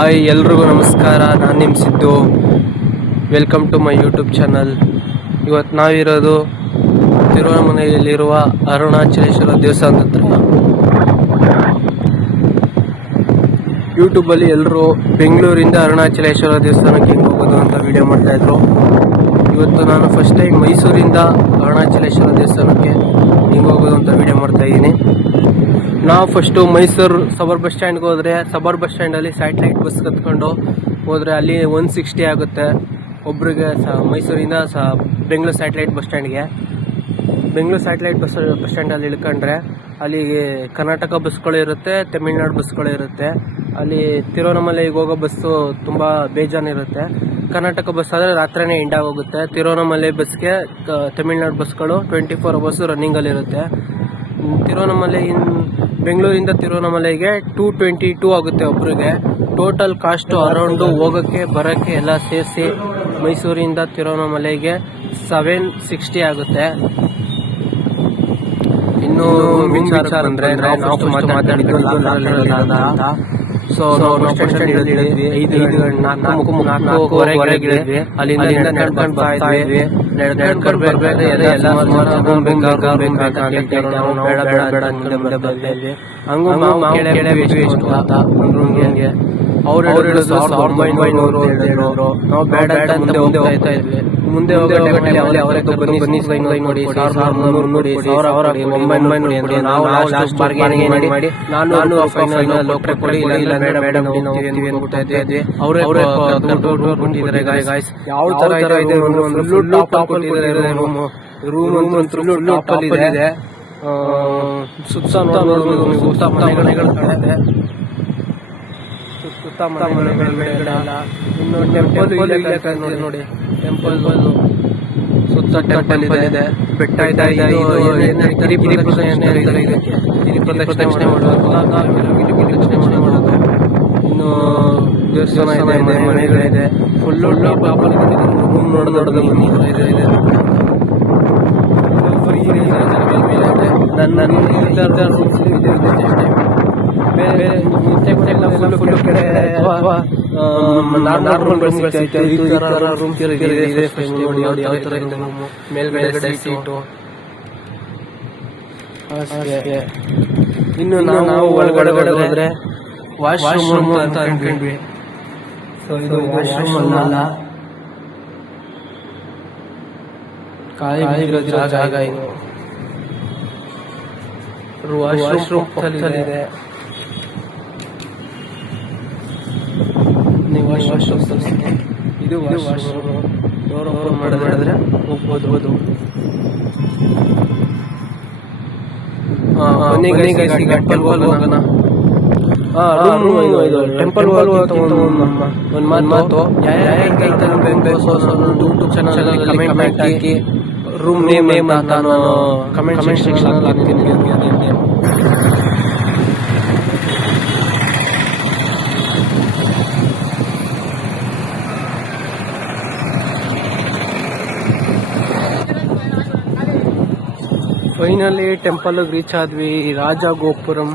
Hi ಎಲ್ರಿಗೂ ನಮಸ್ಕಾರ. ನಾನು ನಿಮ್ಮ Siddu. Welcome to my YouTube channel. ಇವತ್ತು ನಾವಿರೋದು ತಿರುವನಮಲೆಯಲ್ಲಿರುವ ಅರುಣಾಚಲೇಶ್ವರ ದೇವಸ್ಥಾನದ ಹತ್ರ. ಯೂಟ್ಯೂಬಲ್ಲಿ ಎಲ್ಲರೂ ಬೆಂಗಳೂರಿಂದ ಅರುಣಾಚಲೇಶ್ವರ ದೇವಸ್ಥಾನಕ್ಕೆ ಹೆಂಗೆ ಹೋಗೋದು ಅಂತ ವಿಡಿಯೋ ಮಾಡ್ತಾಯಿದ್ರು. ಇವತ್ತು ನಾನು ಫಸ್ಟ್ ಟೈಮ್ ಮೈಸೂರಿಂದ ಅರುಣಾಚಲೇಶ್ವರ ದೇವಸ್ಥಾನಕ್ಕೆ ಹೆಂಗೆ ಹೋಗೋದು ಅಂತ ವಿಡಿಯೋ ಮಾಡ್ತಾಯಿದ್ದೀನಿ. ನಾವು ಫಸ್ಟು ಮೈಸೂರು ಸಬರ್ ಬಸ್ ಸ್ಟ್ಯಾಂಡ್ಗೆ ಹೋದರೆ, ಸಬರ್ ಬಸ್ ಸ್ಟ್ಯಾಂಡಲ್ಲಿ ಸ್ಯಾಟಲೈಟ್ ಬಸ್ ಕತ್ಕೊಂಡು ಹೋದರೆ ಅಲ್ಲಿ 160 ಆಗುತ್ತೆ ಒಬ್ರಿಗೆ. ಮೈಸೂರಿಂದ ಬೆಂಗಳೂರು ಸ್ಯಾಟಲೈಟ್ ಬಸ್ ಸ್ಟ್ಯಾಂಡ್ಗೆ, ಬೆಂಗಳೂರು ಸ್ಯಾಟಲೈಟ್ ಬಸ್ ಸ್ಟ್ಯಾಂಡಲ್ಲಿ ಇಳ್ಕೊಂಡ್ರೆ ಅಲ್ಲಿ ಕರ್ನಾಟಕ ಬಸ್ಗಳು ಇರುತ್ತೆ, ತಮಿಳ್ನಾಡು ಬಸ್ಗಳು ಇರುತ್ತೆ. ಅಲ್ಲಿ ತಿರುವನಮಲೆಗೆ ಹೋಗೋ ಬಸ್ಸು ತುಂಬ ಬೇಜಾನಿರುತ್ತೆ. ಕರ್ನಾಟಕ ಬಸ್ ಆದರೆ ರಾತ್ರಿನೇ ಎಂಡಾಗೋಗುತ್ತೆ. ತಿರುವನಮಲೆ ಬಸ್ಗೆ ತಮಿಳ್ನಾಡು ಬಸ್ಗಳು 24 ಅವರ್ಸು ರನ್ನಿಂಗಲ್ಲಿರುತ್ತೆ. ಬೆಂಗಳೂರಿಂದ ತಿರುವನಮಲೆಗೆ 222 ಆಗುತ್ತೆ ಒಬ್ರಿಗೆ. ಟೋಟಲ್ ಕಾಸ್ಟು ಅರೌಂಡು ಹೋಗೋಕ್ಕೆ ಬರೋಕ್ಕೆ ಎಲ್ಲ ಸೇರಿಸಿ ಮೈಸೂರಿಂದ ತಿರುವನಮಲೆಗೆ 760 ಆಗುತ್ತೆ. ಇನ್ನು ವಿಚಾರ ಅಂದರೆ ನಾವು ಮಾತಾಡಿದ್ದು ಸೊ ನಾವು ಬಸ್ ಸ್ಟ್ಯಾಂಡ್ ಇಳಿದ್ವಿ. 4:45 ಇಳಿದ್ವಿ. ಅಲ್ಲಿಂದ ನಡ್ಕೊಂಡು ಬರ್ತಾ ಇದ್ವಿ. ನಡ್ಕೊಂಡು ಬರ್ಬೇಕಾದ್ರೆ ಎಲ್ಲ ಮುಂದೆ ಬರ್ತಾ ಇದ್ವಿ. ಹಂಗೂ ನಾವು ಎಷ್ಟು ಅಂತ ರೂಮ್ಗೆ ಅವ್ರು ಹೇಳಿದ್ರು 1900 ಹೇಳಿದ್ರು. ನಾವು ಬೇಡ ಮುಂದೆ ಹೋಗ್ತಾ ಇದ್ವಿ. ಮುಂದೆ ಹೋಗೋ ಅವರೇ ಬನ್ನಿ ನೋಡಿ 1300 ನೋಡಿ 1900 ನೋಡಿ. ನಾವು ಲಾಸ್ಟ್ ಬಾರ್ಗೇನಿಂಗ್ ಮಾಡಿ ನಾನು ಫೈನಲ್ ಲೋಕಲ್ ಕೊಡಿ ಇಲ್ಲ ಬೇಡ ಹೋಗ್ತಾ ಇದ್ವಿ. ಅವರೇ ಕೊಟ್ಟಿದ್ದಾರೆ ಗಾಯ್ಸ್. ಯಾವ ತರ ಇದೆ ಫುಲ್ ಟಾಪ್ ಅಲ್ಲಿ ಇದೆ ರೂಮ್ ಅಂತೂ ಟಾಪ್ ಅಲ್ಲಿ ಇದೆ. ಸುತ್ತ ಮನೆಗಳು ಕಾಣುತ್ತೆ. ಸುತ್ತ ಮನೆಗಳು. ಇನ್ನು ಟೆಂಪಲ್ ನೋಡಿ, ಟೆಂಪಲ್ ಸುತ್ತ ಟೆಂಪಲ್ ಇದೆ. ಬೆಟ್ಟ ಇದೆ. ಗಿರಿ ಪ್ರದಕ್ಷಿಣೆ ಇದಕ್ಕೆ ಗಿರಿ ಪ್ರದಕ್ಷಿಣೆ ಮಾಡಬೇಕು. ಇನ್ನು ದೇವಸ್ಥಾನ ಇದೆ, ಮನೆಗಳಿದೆ. ಫುಲ್ ರೂಮ್ ನೋಡೋದು ಇದೆ. ನನ್ನ ಬೇರೆ ಫುಲ್ ಕಡೆ ಮೇಲ್ಗಡೆ ಸೀಟು. ಇನ್ನು ನಾವು ಒಳಗಡೆ ಹೋದ್ರೆ ವಾಶ್ರೂಮ್ ಅಂತ ಅನ್ಕೊಂಡ್ವಿ. ಸೊ ಇದು ವಾಶ್ರೂಮ್ ಅಲ್ಲ, ಖಾಲಿ ಜಾಗ. ಇದು ವಾಶ್ರೂಮ್ ಪಕ್ಕದಲ್ಲಿದೆ. ನೀವು ವಾಶ್ರೂಮ್ ಇದು ವಾಶ್ರೂಮ್. ಡೋರ್ ಓಪನ್ ಮಾಡಿದ್ರೆ ಹೋಗ್ಬೋದು. ಟೆಂಪಲ್ ಹೋಗೋಣ. ಟೆಂಪಲ್ ಒಂದು ಮಾತು ಯೂಟ್ಯೂಬ್ ಚಾನಲ್ ಕಮೆಂಟ್ ಹಾಕಿ ರೂಮ್ ನೇಮ್ ಅಂತ ನಾನು ಕಮೆಂಟ್ ಸೆಕ್ಷನ್ ಹಾಕ್ತೀನಿ. ಫೈನಲಿ ಟೆಂಪಲ್ಗೆ ರೀಚ್ ಆದ್ವಿ. ರಾಜಗೋಪುರಂ